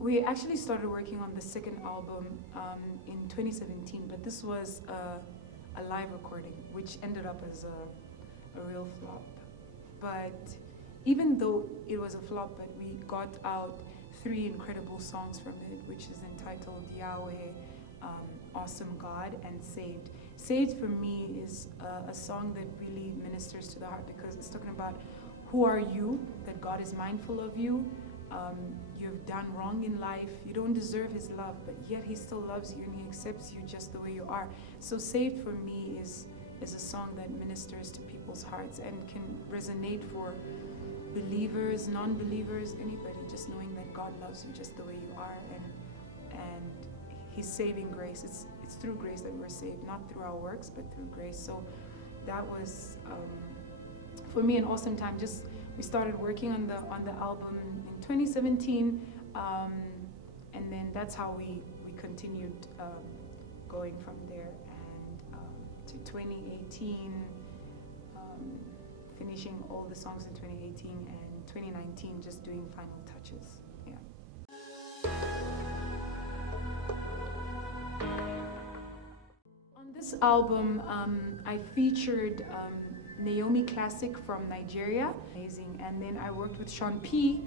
We actually started working on the second album in 2017, but this was a live recording, which ended up as a real flop. But even though it was a flop, but we got out 3 incredible songs from it, which is entitled Yahweh, Awesome God, and Saved. Saved for me is a song that really ministers to the heart because it's talking about who are you, that God is mindful of you. You've done wrong in life. You don't deserve his love, but yet he still loves you and he accepts you just the way you are. So Saved for me is a song that ministers to people's hearts and can resonate for believers, non-believers, anybody, just knowing that God loves you just the way you are, and his saving grace. It's through grace that we're saved, not through our works, but through grace. So that was for me an awesome time. Just we started working on the album in 2017, and then that's how we continued going from there, and to 2018, finishing all the songs in 2018, and 2019 just doing final touches. Yeah. On this album, I featured Naomi Classic from Nigeria, amazing, and then I worked with Sean P.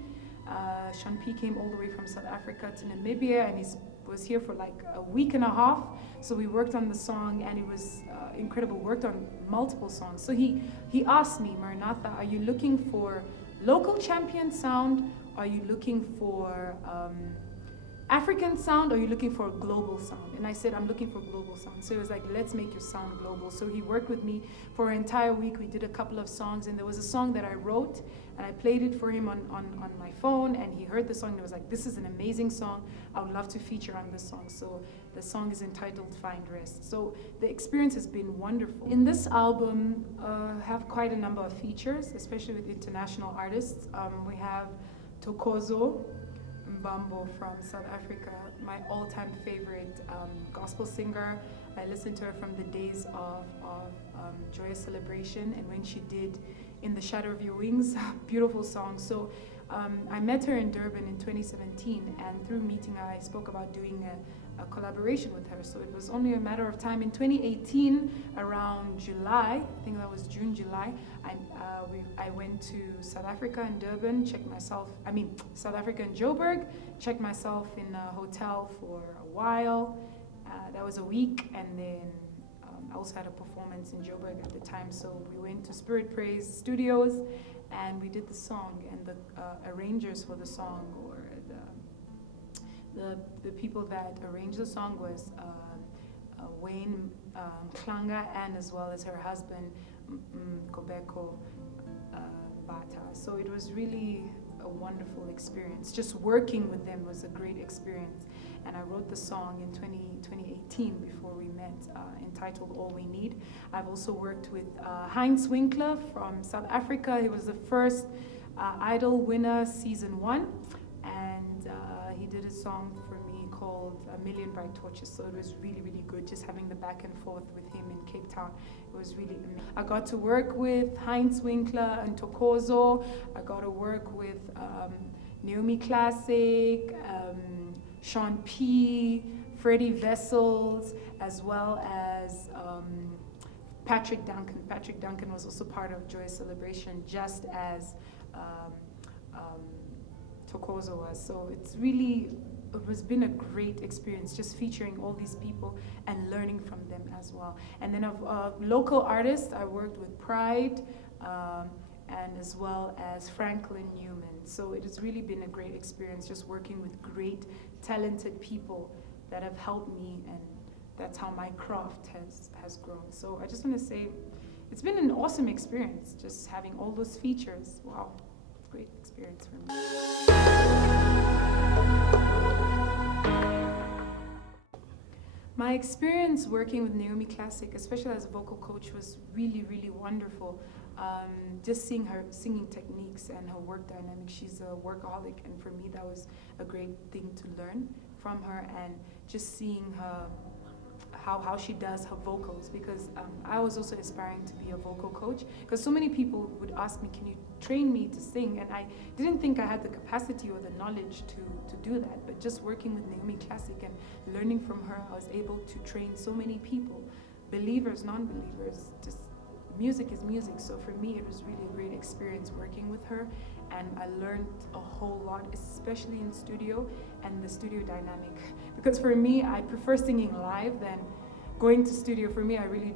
Sean P came all the way from South Africa to Namibia, and he was here for like a week and a half. So we worked on the song, and it was incredible. Worked on multiple songs. So he asked me, Maranatha, are you looking for local champion sound? Are you looking for African sound, or are you looking for global sound? And I said, I'm looking for global sound. So he was like, let's make your sound global. So he worked with me for an entire week. We did a couple of songs, and there was a song that I wrote, and I played it for him on my phone, and he heard the song, and he was like, this is an amazing song. I would love to feature on this song. So the song is entitled Find Rest. So the experience has been wonderful. In this album, have quite a number of features, especially with international artists. We have Thokozo Mbambo from South Africa, my all-time favorite gospel singer. I listened to her from the days of Joyous Celebration, and when she did In the Shadow of Your Wings, beautiful song. So I met her in Durban in 2017, and through meeting her, I spoke about doing a collaboration with her. So it was only a matter of time. In 2018, around July, I think that was June, July, I went to South Africa in Durban, South Africa in Joburg, checked myself in a hotel for a while. That was a week, and then I also had a performance in Joburg at the time. So we went to Spirit Praise Studios, and we did the song, and the arrangers for the song, or the people that arranged the song was Wayne Klanga, and as well as her husband Kobeko Bata. So it was really a wonderful experience. Just working with them was a great experience. And I wrote the song in 2018 before we met, entitled All We Need. I've also worked with Heinz Winkler from South Africa. He was the first Idol winner, season 1. And he did a song for me called A Million Bright Torches. So it was really, really good just having the back and forth with him in Cape Town. It was really amazing. I got to work with Heinz Winkler and Thokozo. I got to work with Naomi Classic, Sean P, Freddie Vessels, as well as Patrick Duncan. Patrick Duncan was also part of Joyous Celebration, just as Thokozo was. So it has been a great experience just featuring all these people and learning from them as well. And then of local artists, I worked with Pride, and as well as Franklin Newman. So it has really been a great experience just working with great, talented people that have helped me, and that's how my craft has grown. So I just want to say, it's been an awesome experience, just having all those features. Wow, great experience for me. My experience working with Naomi Classic, especially as a vocal coach, was really, really wonderful. Just seeing her singing techniques and her work dynamics. She's a workaholic, and for me that was a great thing to learn from her, and just seeing her how she does her vocals, because I was also aspiring to be a vocal coach, because so many people would ask me, can you train me to sing? And I didn't think I had the capacity or the knowledge to do that, but just working with Naomi Classic and learning from her, I was able to train so many people, believers, non-believers. Just music is music, so for me it was really a great experience working with her, and I learned a whole lot, especially in studio and the studio dynamic. Because for me, I prefer singing live than going to studio. For me, I really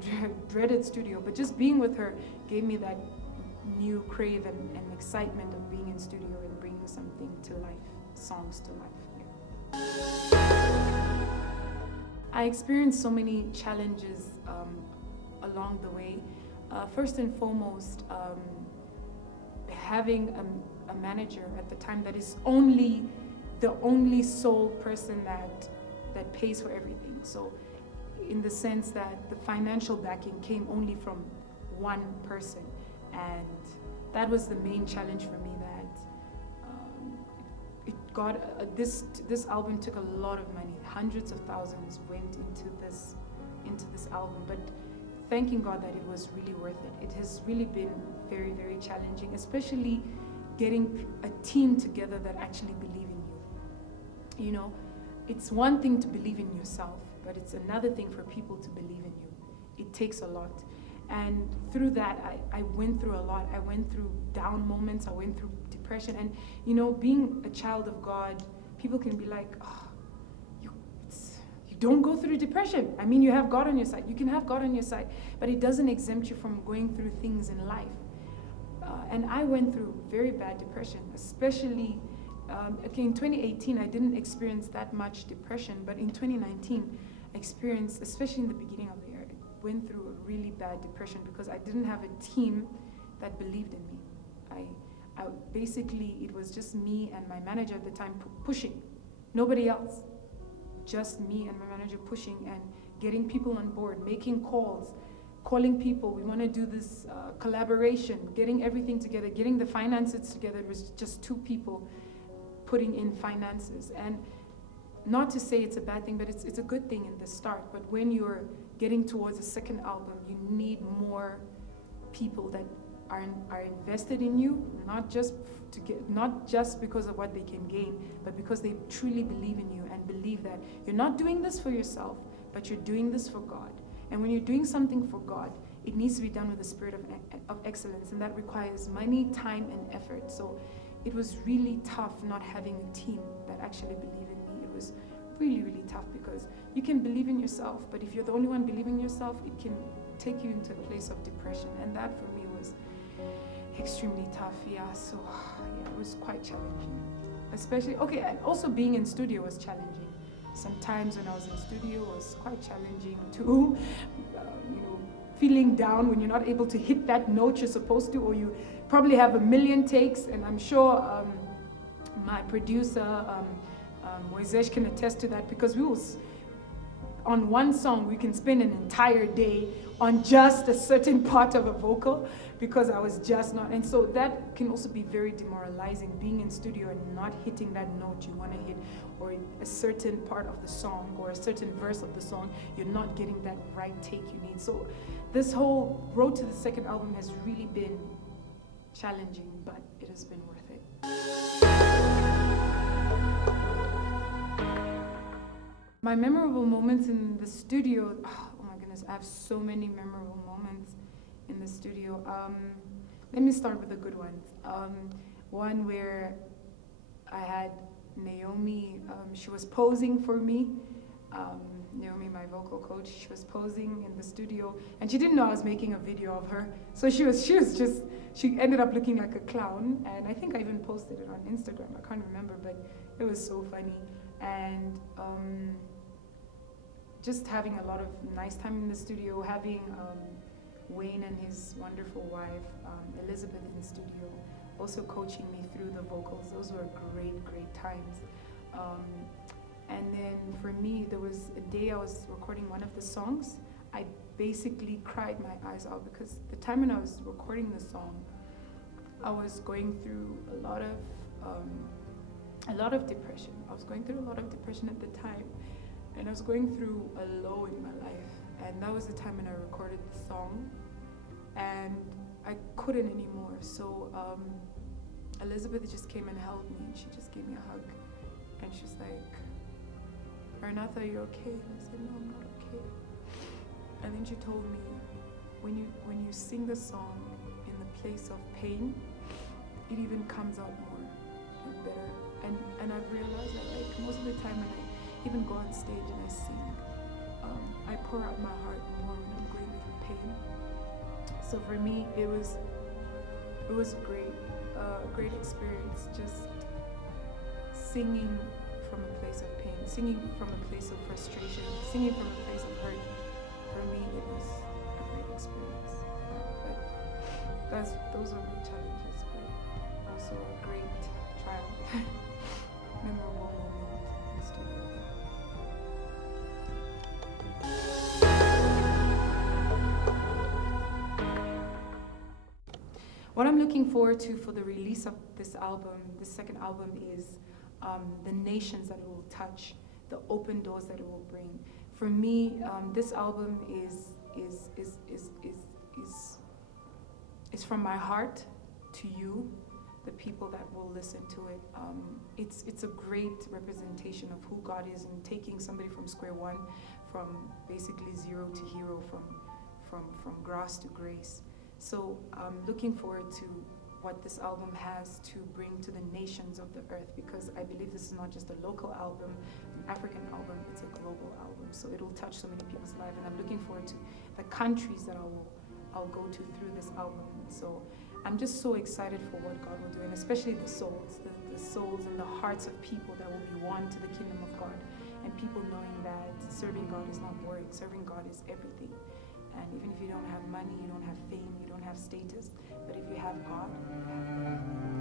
dreaded studio, but just being with her gave me that new crave and excitement of being in studio and bringing something to life, songs to life. Yeah. I experienced so many challenges along the way. First and foremost, having a manager at the time that is the only sole person that pays for everything. So in the sense that the financial backing came only from one person, and that was the main challenge for me, that it got this album took a lot of money. Hundreds of thousands went into this album, but thanking God that it was really worth it. It has really been very, very challenging, especially getting a team together that actually believe in you. You know, it's one thing to believe in yourself, but it's another thing for people to believe in you. It takes a lot. And through that, I went through a lot. I went through down moments, I went through depression. And you know, being a child of God, people can be like, oh, don't go through depression. I mean, you have God on your side. You can have God on your side, but it doesn't exempt you from going through things in life. And I went through very bad depression, especially, okay, in 2018, I didn't experience that much depression, but in 2019, I experienced, especially in the beginning of the year, I went through a really bad depression because I didn't have a team that believed in me. I basically, it was just me and my manager at the time pushing, nobody else. Just me and my manager pushing and getting people on board, making calls, calling people. We want to do this collaboration, getting everything together, getting the finances together. It was just two people putting in finances. And not to say it's a bad thing, but it's a good thing in the start. But when you're getting towards a second album, you need more people that are invested in you, not just because of what they can gain, but because they truly believe in you and believe that you're not doing this for yourself, but you're doing this for God. And when you're doing something for God, it needs to be done with a spirit of excellence, and that requires money, time, and effort. So it was really tough not having a team that actually believed in me. It was really, really tough, because you can believe in yourself, but if you're the only one believing in yourself, it can take you into a place of depression, and that for me was extremely tough. Yeah, so yeah, it was quite challenging, especially, okay, and also being in studio was challenging. Sometimes when I was in studio, it was quite challenging too. You know, feeling down when you're not able to hit that note you're supposed to, or you probably have a million takes. And I'm sure my producer Moisesh can attest to that, because we was on one song we can spend an entire day on just a certain part of a vocal, because I was just not, and so that can also be very demoralizing, being in studio and not hitting that note you want to hit, or a certain part of the song or a certain verse of the song, you're not getting that right take you need. So this whole road to the second album has really been challenging, but it has been worth it. My memorable moments in the studio, oh my goodness, I have so many memorable moments in the studio. Let me start with the good ones. One where I had Naomi, she was posing for me. Naomi, my vocal coach, she was posing in the studio, and she didn't know I was making a video of her. So she ended up looking like a clown, and I think I even posted it on Instagram. I can't remember, but it was so funny. And just having a lot of nice time in the studio, having Wayne and his wonderful wife, Elizabeth, in the studio, also coaching me through the vocals. Those were great, great times. And then for me, there was a day I was recording one of the songs. I basically cried my eyes out, because the time when I was recording the song, I was going through a lot of depression. I was going through a lot of depression at the time, and I was going through a low in my life. And that was the time when I recorded the song, and I couldn't anymore. So Elizabeth just came and held me, and she just gave me a hug, and she's like, "Maranatha, are you okay?" And I said, "No, I'm not okay." And then she told me, when you sing the song in the place of pain, it even comes out more and better. And I've realized that, like, most of the time when I even go on stage and I sing, I pour out my heart more when I'm going through pain. So for me, it was a great experience, just singing from a place of pain, singing from a place of frustration, singing from a place of hurt. For me, it was a great experience. But those are my challenges, but also a great triumph, memorable moment in the studio. What I'm looking forward to for the release of this album, the second album, is the nations that it will touch, the open doors that it will bring. For me, this album is from my heart to you, the people that will listen to it. It's a great representation of who God is, and taking somebody from square one, from basically zero to hero, from grass to grace. So I'm looking forward to what this album has to bring to the nations of the earth, because I believe this is not just a local album, an African album, it's a global album. So it'll touch so many people's lives, and I'm looking forward to the countries that I'll go to through this album. So I'm just so excited for what God will do, and especially the souls and the hearts of people that will be won to the kingdom of God, and people knowing that serving God is not boring, serving God is everything. And even if you don't have money, you don't have fame, you don't have status, but if you have God, you have everything.